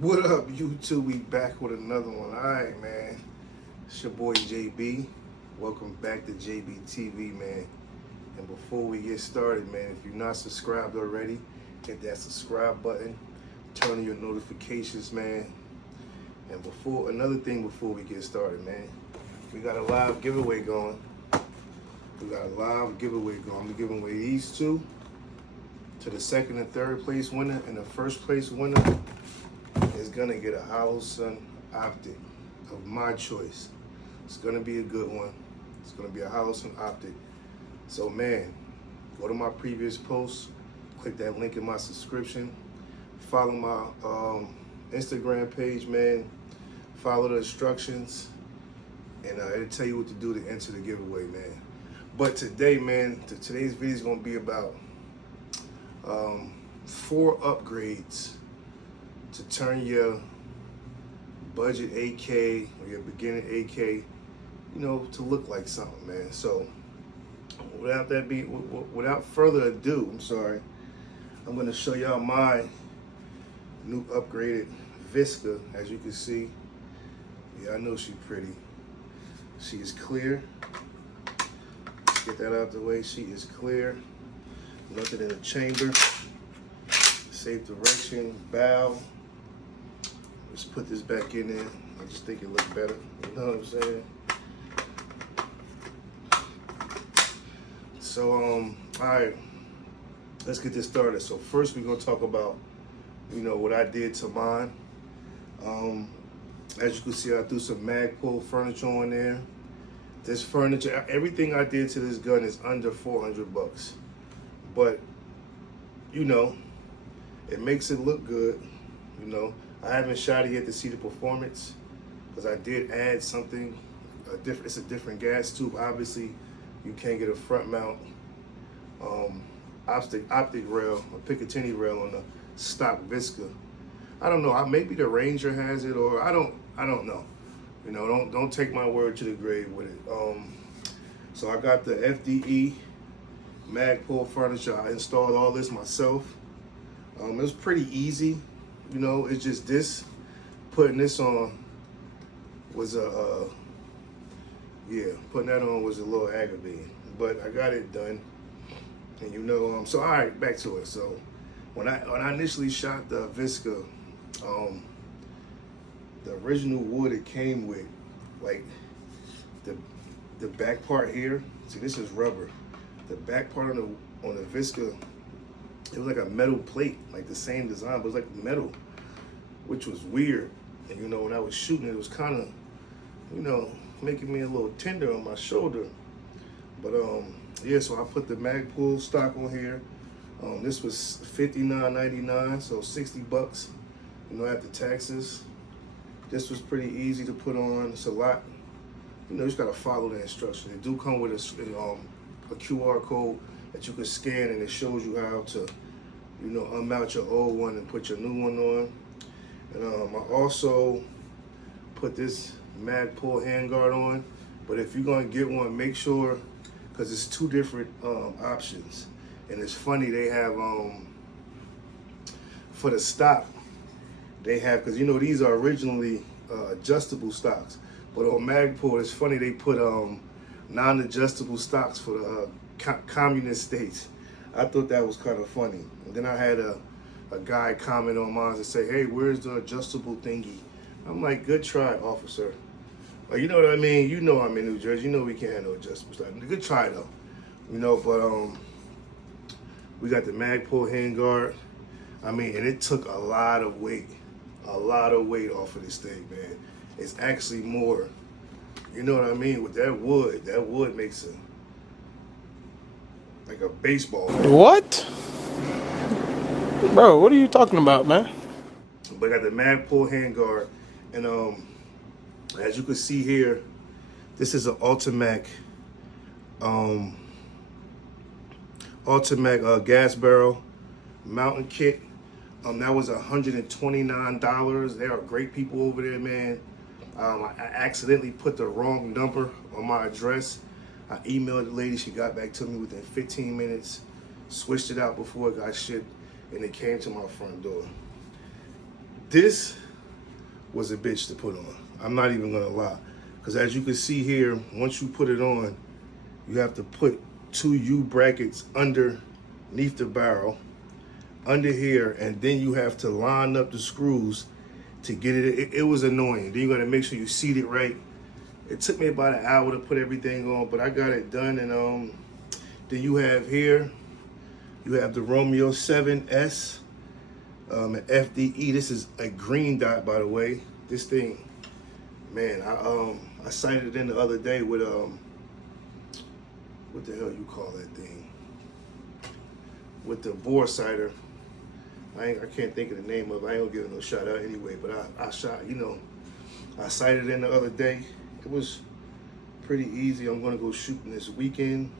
What up, YouTube? We back with another one. All right, man. It's your boy JB. Welcome back to JB TV, man. And before we get started, man, if you're not subscribed already, hit that subscribe button. Turn on your notifications, man. And before we get started, man, we got a live giveaway going. I'm giving away these two to the second and third place winner, and the first place winner is gonna get a Holosun Optic of my choice. It's gonna be a good one. It's gonna be a Holosun Optic. So man, go to my previous posts, click that link in my subscription, follow my Instagram page, man, follow the instructions, and it'll tell you what to do to enter the giveaway, man. But today, man, today's video is gonna be about 4 upgrades to turn your budget AK or your beginning AK, to look like something, man. So without further ado, I'm gonna show y'all my new upgraded vska. As you can see, yeah, I know she's pretty. She is clear. Let's get that out the way. She is clear. Nothing in the chamber. Safe direction, valve. Let's put this back in there. I just think it looks better. You know what I'm saying? So, all right, let's get this started. So first we're gonna talk about, what I did to mine. As you can see, I threw some Magpul furniture on there. This furniture, everything I did to this gun is under 400 bucks. But, it makes it look good, I haven't shot it yet to see the performance, because I did add something different. It's a different gas tube. Obviously, you can't get a front mount optic rail, a Picatinny rail on the stock Vska. I don't know. Maybe the Ranger has it, or I don't know. Don't take my word to the grave with it. So I got the FDE Magpul furniture. I installed all this myself. It was pretty easy. It's just this. Putting this on was putting that on was a little aggravating. But I got it done. And so all right, back to it. So when I initially shot the Vska, the original wood it came with, like the back part here. See, this is rubber. The back part on the Vska, it was like a metal plate, like the same design, but it was like metal, which was weird. And when I was shooting it was kind of, making me a little tender on my shoulder. But yeah, so I put the Magpul stock on here. This was $59.99, so 60 bucks, after taxes. This was pretty easy to put on. It's a lot, you just gotta follow the instructions. They do come with a QR code that you can scan, and it shows you how to, unmount your old one and put your new one on. And I also put this Magpul handguard on. But if you're gonna get one, make sure, because it's 2 different options. And it's funny, they have for the stock, they have, because these are originally adjustable stocks, but on Magpul, it's funny, they put non-adjustable stocks for the communist states. I thought that was kind of funny. And then I had a guy comment on mine and say, "Hey, where's the adjustable thingy?" I'm like, "Good try, officer." Like, you know what I mean? I'm in New Jersey. We can't have no adjustable stuff. Good try though. But we got the Magpul handguard. And it took a lot of weight off of this thing, man. It's actually more. You know what I mean? With that wood makes it like a baseball bat. What? Bro, what are you talking about, man? But I got the Magpul handguard, and as you can see here, this is an Ultimac gas barrel mounting kit. That was $129. They are great people over there, man. I accidentally put the wrong number on my address. I emailed the lady, she got back to me within 15 minutes, switched it out before it got shipped, and it came to my front door. This was a bitch to put on. I'm not even gonna lie. Because as you can see here, once you put it on, you have to put 2 U brackets underneath the barrel, under here, and then you have to line up the screws to get it. It was annoying. Then you gotta make sure you seat it right. It took me about an hour to put everything on, but I got it done. And then you have here, you have the Romeo 7S, an FDE. This is a green dot, by the way. This thing, man, I sighted it in the other day with what the hell you call that thing? With the bore sighter. I can't think of the name of it. I ain't gonna give it no shout out anyway, but I shot, I sighted it in the other day. It was pretty easy. I'm gonna go shooting this weekend.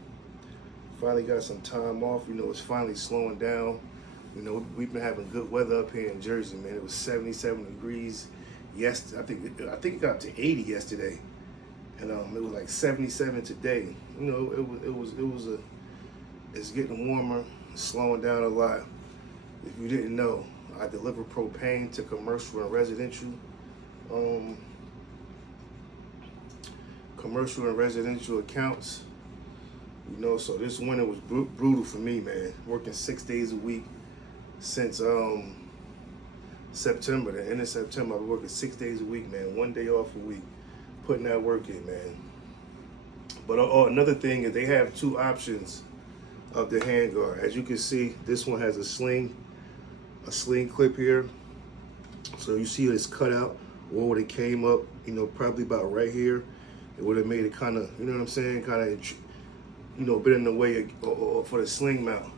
Finally got some time off. It's finally slowing down. We've been having good weather up here in Jersey, man. It was 77 degrees. Yes, I think it got up to 80 yesterday, and it was like 77 today. It's getting warmer, slowing down a lot. If you didn't know, I deliver propane to commercial and residential. Commercial and residential accounts. So this winter was brutal for me, man. Working 6 days a week since September, the end of September. I've been working 6 days a week, man. 1 day off a week, putting that work in, man. But another thing is they have 2 options of the handguard. As you can see, this one has a sling clip here. So you see it's cut out, or when it came up, probably about right here, it would have made it kind of, what I'm saying, kind of, been in the way for the sling mount.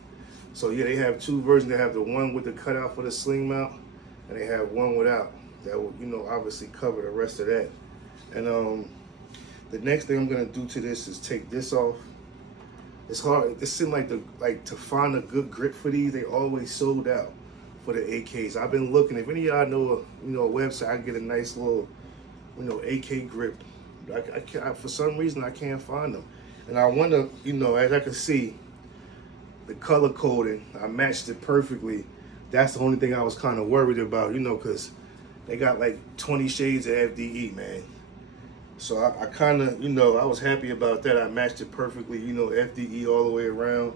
So yeah, they have 2 versions. They have the one with the cutout for the sling mount, and they have one without. That will, obviously cover the rest of that. And the next thing I'm gonna do to this is take this off. It's hard. It seemed like to find a good grip for these. They always sold out for the AKs. I've been looking. If any of y'all know a website, I can get a nice little AK grip. I for some reason I can't find them, and I wonder, as I can see, the color coding, I matched it perfectly. That's the only thing I was kind of worried about, because they got like 20 shades of FDE, man. So I kind of, I was happy about that. I matched it perfectly, FDE all the way around.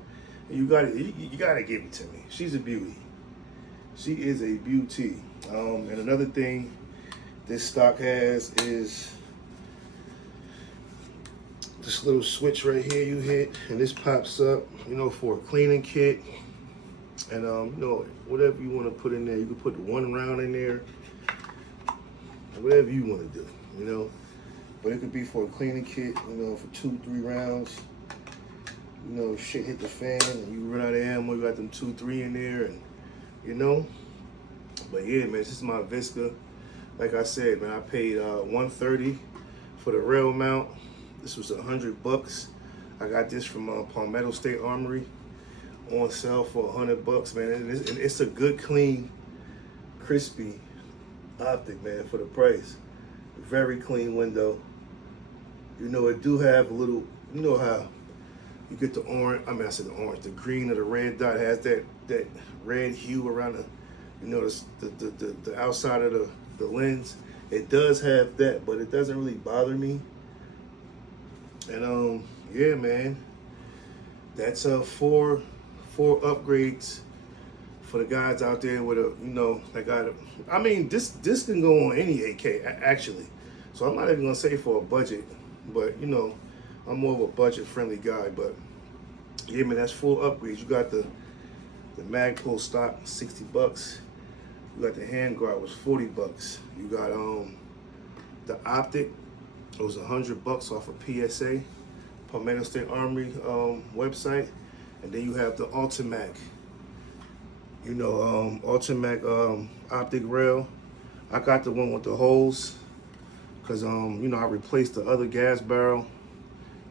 And you gotta give it to me. She's a beauty. She is a beauty. And another thing this stock has is this little switch right here you hit, and this pops up, for a cleaning kit. And whatever you want to put in there, you can put 1 round in there, whatever you want to do, But it could be for a cleaning kit, for 2-3 rounds. If shit hit the fan and you run out of ammo, you got them 2-3 in there, and But yeah, man, this is my vska. Like I said, man, I paid $130 for the rail mount. This was $100. I got this from Palmetto State Armory on sale for $100, man. And it's a good, clean, crispy optic, man, for the price. Very clean window. It do have a little, how you get the orange, the green or the red dot has that red hue around the outside of the lens. It does have that, but it doesn't really bother me. And yeah, man, that's 4 upgrades for the guys out there with that got it. I mean, this can go on any AK actually. So I'm not even gonna say for a budget, but I'm more of a budget friendly guy. But yeah, man, that's 4 upgrades. You got the Magpul stock, $60. You got the handguard, was $40. You got the optic, it was $100 off of PSA, Palmetto State Armory website. And then you have the Ultimac, Ultimac optic rail. I got the one with the holes because I replaced the other gas barrel,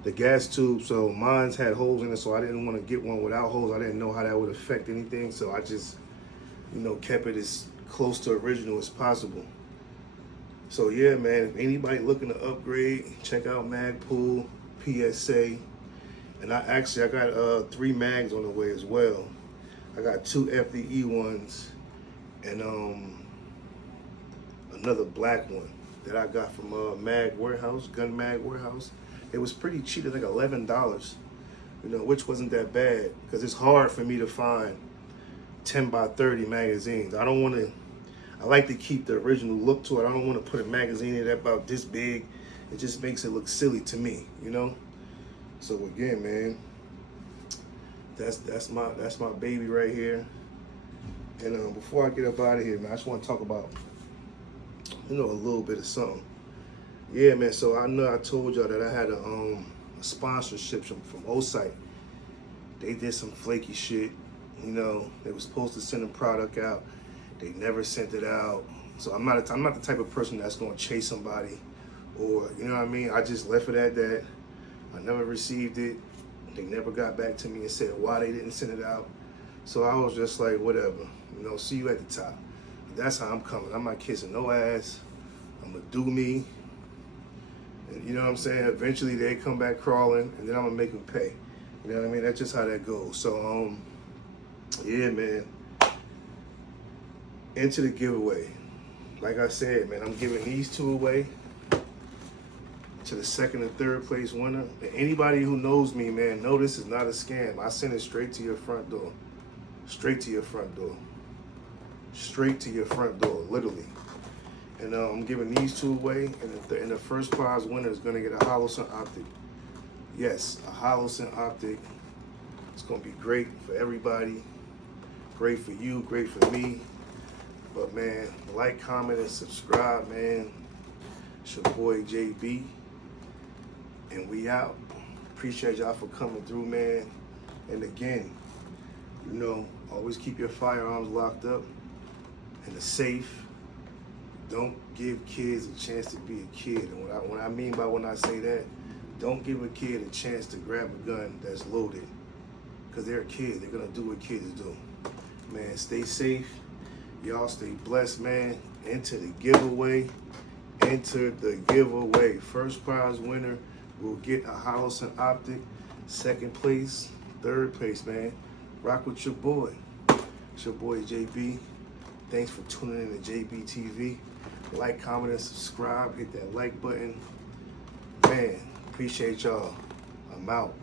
the gas tube, so mine's had holes in it, so I didn't want to get one without holes. I didn't know how that would affect anything, so I just kept it as close to original as possible. So yeah, man, if anybody looking to upgrade, check out Magpul, PSA. And I got 3 mags on the way as well. I got 2 FDE ones and another black one that I got from Mag Warehouse, Gun Mag Warehouse. It was pretty cheap, like $11, you know, which wasn't that bad because it's hard for me to find 10 by 30 magazines. I like to keep the original look to it. I don't want to put a magazine in that about this big. It just makes it look silly to me, you know? So again, man, that's my baby right here. And before I get up out of here, man, I just want to talk about, you know, a little bit of something. Yeah, man, so I know I told y'all that I had a sponsorship from OSITE. They did some flaky shit. You know, they were supposed to send a product out. They never sent it out. So I'm not the type of person that's gonna chase somebody, or you know what I mean. I just left it at that. I never received it. They never got back to me and said why they didn't send it out. So I was just like, whatever. You know, see you at the top. That's how I'm coming. I'm not kissing no ass. I'm gonna do me. And you know what I'm saying? Eventually they come back crawling, and then I'm gonna make them pay. You know what I mean? That's just how that goes. So yeah, man. Into the giveaway. Like I said, man, I'm giving these two away to the second and third place winner. And anybody who knows me, man, know this is not a scam. I send it straight to your front door. Straight to your front door. Straight to your front door, literally. And I'm giving these two away, and the first prize winner is gonna get a Holosun optic. Yes, a Holosun optic. It's gonna be great for everybody. Great for you, great for me. But man, like, comment, and subscribe, man. It's your boy JB, and we out. Appreciate y'all for coming through, man. And again, you know, always keep your firearms locked up in a safe. Don't give kids a chance to be a kid. And what I mean by when I say that, don't give a kid a chance to grab a gun that's loaded. Because they're a kid. They're going to do what kids do. Man, stay safe. Y'all stay blessed, man. Enter the giveaway. Enter the giveaway. First prize winner will get a Holosun optic. Second place, third place, man. Rock with your boy. It's your boy JB. Thanks for tuning in to JB TV. Like, comment, and subscribe. Hit that like button. Man, appreciate y'all. I'm out.